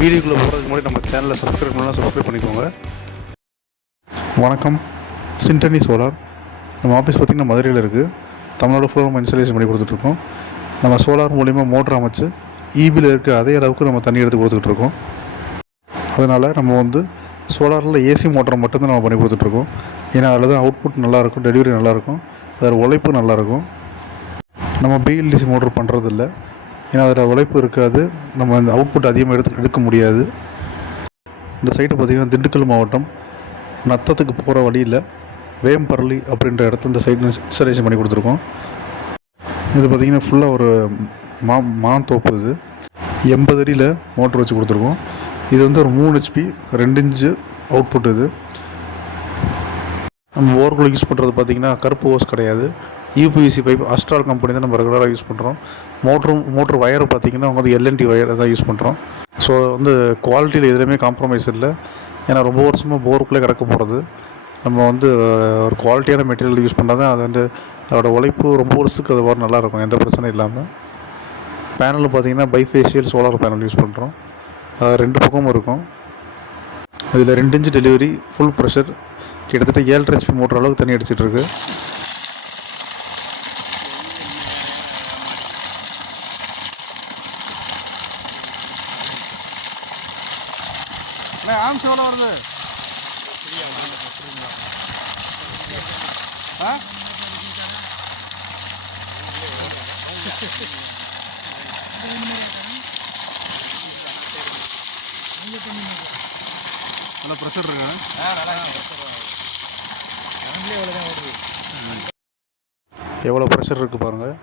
வீடியோக்குள்ளே போகிறதுக்கு முன்னாடி நம்ம சேனலை சப்ஸ்கிரைப் பண்ணிக்கோங்க. வணக்கம். சிண்டனி சோலார் நம்ம ஆஃபீஸ் பார்த்திங்கன்னா மதுரையில் இருக்குது. தமிழ்நாடு ஃபுல்லாக நம்ம இன்ஸ்டாலேஷன் பண்ணி கொடுத்துட்ருக்கோம். நம்ம சோலார் மூலிமா மோட்டர் அமைச்சு ஈபியில் இருக்க அதே அளவுக்கு நம்ம தண்ணி எடுத்து கொடுத்துட்ருக்கோம். அதனால் நம்ம வந்து சோலாரில் ஏசி மோட்டர் மட்டும்தான் நம்ம பண்ணி கொடுத்துட்ருக்கோம். ஏன்னா அதில் தான் அவுட்புட் நல்லாயிருக்கும், டெலிவரி நல்லாயிருக்கும், அதில் உழைப்பு நல்லாயிருக்கும். நம்ம பிஎல்டிசி மோட்டர் பண்ணுறதில்ல, ஏன்னா அதில் உழைப்பு இருக்காது, நம்ம அந்த அவுட்புட் அதிகமாக எடுக்க முடியாது. இந்த சைட்டு பார்த்திங்கன்னா திண்டுக்கல் மாவட்டம் நத்தத்துக்கு போகிற வழியில் வேம்பரளி அப்படின்ற இடத்துல இந்த சைட் இன்ஸ்டாலேஷன் பண்ணி கொடுத்துருக்கோம். இது பார்த்திங்கன்னா ஃபுல்லாக ஒரு மாந்தோப்பு. இது 80 அடியில் மோட்ரு வச்சு கொடுத்துருக்கோம். இது வந்து ஒரு 3 HP 2 இன்ச்சு அவுட்புட். இது நம்ம ஓவர்குள்ள யூஸ் பண்ணுறது பார்த்திங்கன்னா கருப்பு ஹோஸ் கிடையாது, யூபிவிசி பைப் அஸ்ட்ரால் கம்பெனி தான் நம்ம ரெகுலராக யூஸ் பண்ணுறோம். மோட்ரு வயர் பார்த்திங்கன்னா அவங்க வந்து எல்என்டி வயர் தான் யூஸ் பண்ணுறோம். ஸோ வந்து குவாலிட்டியில் எதுலேயுமே காம்ப்ரமைஸ் இல்லை. ஏன்னா ரொம்ப வருஷமாக போருக்குள்ளே கிடக்க போகிறது. நம்ம வந்து ஒரு குவாலிட்டியான மெட்டீரியல் யூஸ் பண்ணால் தான் அது வந்து அதோடய உழைப்பு ரொம்ப வருஷத்துக்கு அது வர நல்லாயிருக்கும், எந்த பிரச்சனையும் இல்லாமல். பேனல் பார்த்திங்கன்னா பைஃபேஷியல் சோலார் பேனல் யூஸ் பண்ணுறோம். அது 2 பக்கமும் இருக்கும். இதில் 2 இன்ச்சு டெலிவரி, ஃபுல் ப்ரெஷர், கிட்டத்தட்ட 7.5 HP மோட்டர் அளவுக்கு தண்ணி அடிச்சிட்ருக்கு. ஆம்ஸ் எவ்வளோ வருது? நல்லா ப்ரெஷர் இருக்கு. எவ்வளோ ப்ரெஷர் இருக்குது பாருங்கள்.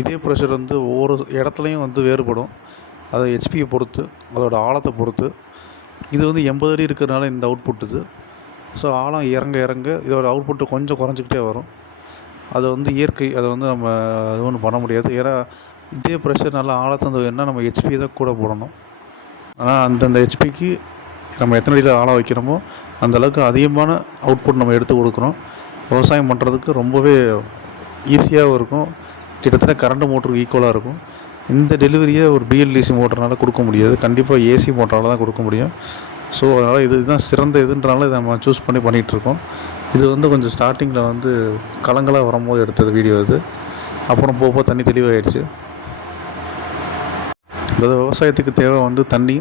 இதே ப்ரெஷர் வந்து ஒவ்வொரு இடத்துலையும் வந்து வேறுபடும். அது ஹெச்பியை பொறுத்து, அதோட ஆழத்தை பொறுத்து. இது வந்து 80 அடி இருக்கிறதுனால இந்த அவுட்புட் இது. ஸோ ஆழம் இறங்க இதோட அவுட்புட்டு கொஞ்சம் குறைஞ்சிக்கிட்டே வரும். அது வந்து இயற்கை, அதை வந்து நம்ம அது ஒன்றும் பண்ண முடியாது. ஏன்னா இதே ப்ரெஷர் நல்லா ஆழத்தை வேணுன்னா நம்ம ஹெச்பி தான் கூட போடணும். ஆனால் அந்தந்த ஹெச்பிக்கு நம்ம எத்தனை அடியில் ஆழம் வைக்கிறோமோ அந்தளவுக்கு அதிகமான அவுட்புட் நம்ம எடுத்து கொடுக்குறோம். விவசாயம் பண்ணுறதுக்கு ரொம்பவே ஈஸியாகவும் இருக்கும், கிட்டத்தட்ட கரண்ட் மோட்டருக்கு ஈக்குவலாக இருக்கும். இந்த டெலிவரியை ஒரு பிஎல்டிசி மோட்டர்னால் கொடுக்க முடியாது, கண்டிப்பாக ஏசி மோட்டரால் தான் கொடுக்க முடியும். ஸோ அதனால் இதுதான் சிறந்த இதுன்றனால இதை நம்ம சூஸ் பண்ணி பண்ணிகிட்ருக்கோம். இது வந்து கொஞ்சம் ஸ்டார்டிங்கில் வந்து கலங்களாக வரும்போது எடுத்தது வீடியோ இது. அப்புறம் போக தண்ணி தெளிவாகிடுச்சு. அதாவது விவசாயத்துக்கு தேவை வந்து தண்ணி.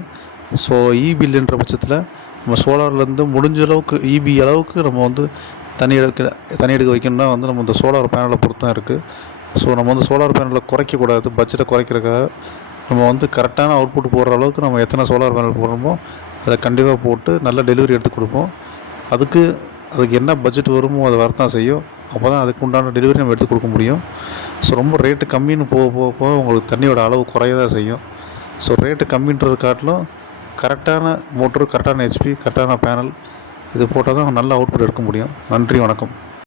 ஸோ ஈபில்ன்ற பட்சத்தில் நம்ம சோலார்லேருந்து முடிஞ்ச அளவுக்கு ஈபி அளவுக்கு நம்ம வந்து தண்ணி எடுக்க வைக்கணும்னா வந்து நம்ம இந்த சோலார் பேனலை பொறுத்து தான் இருக்குது. ஸோ நம்ம வந்து சோலார் பேனலை குறைக்கக்கூடாது. பட்ஜெட்டை குறைக்கிறதுக்காக நம்ம வந்து கரெக்டான அவுட்புட் போடுற அளவுக்கு நம்ம எத்தனை சோலார் பேனல் போடுறோமோ அதை கண்டிப்பாக போட்டு நல்ல டெலிவரி எடுத்து கொடுப்போம். அதுக்கு என்ன பட்ஜெட் வருமோ அதை வரத்தான் செய்யும். அப்போ தான் அதுக்கு உண்டான டெலிவரி நம்ம எடுத்து கொடுக்க முடியும். ஸோ ரொம்ப ரேட்டு கம்மின்னு போக உங்களுக்கு தண்ணியோட அளவு குறைய தான் செய்யும். ஸோ ரேட்டு கம்மின்றது காட்டிலும் கரெக்டான மோட்ரு, கரெக்டான ஹெச்பி, கரெக்டான பேனல் இது போட்டால் தான் நல்ல அவுட்புட் எடுக்க முடியும். நன்றி, வணக்கம்.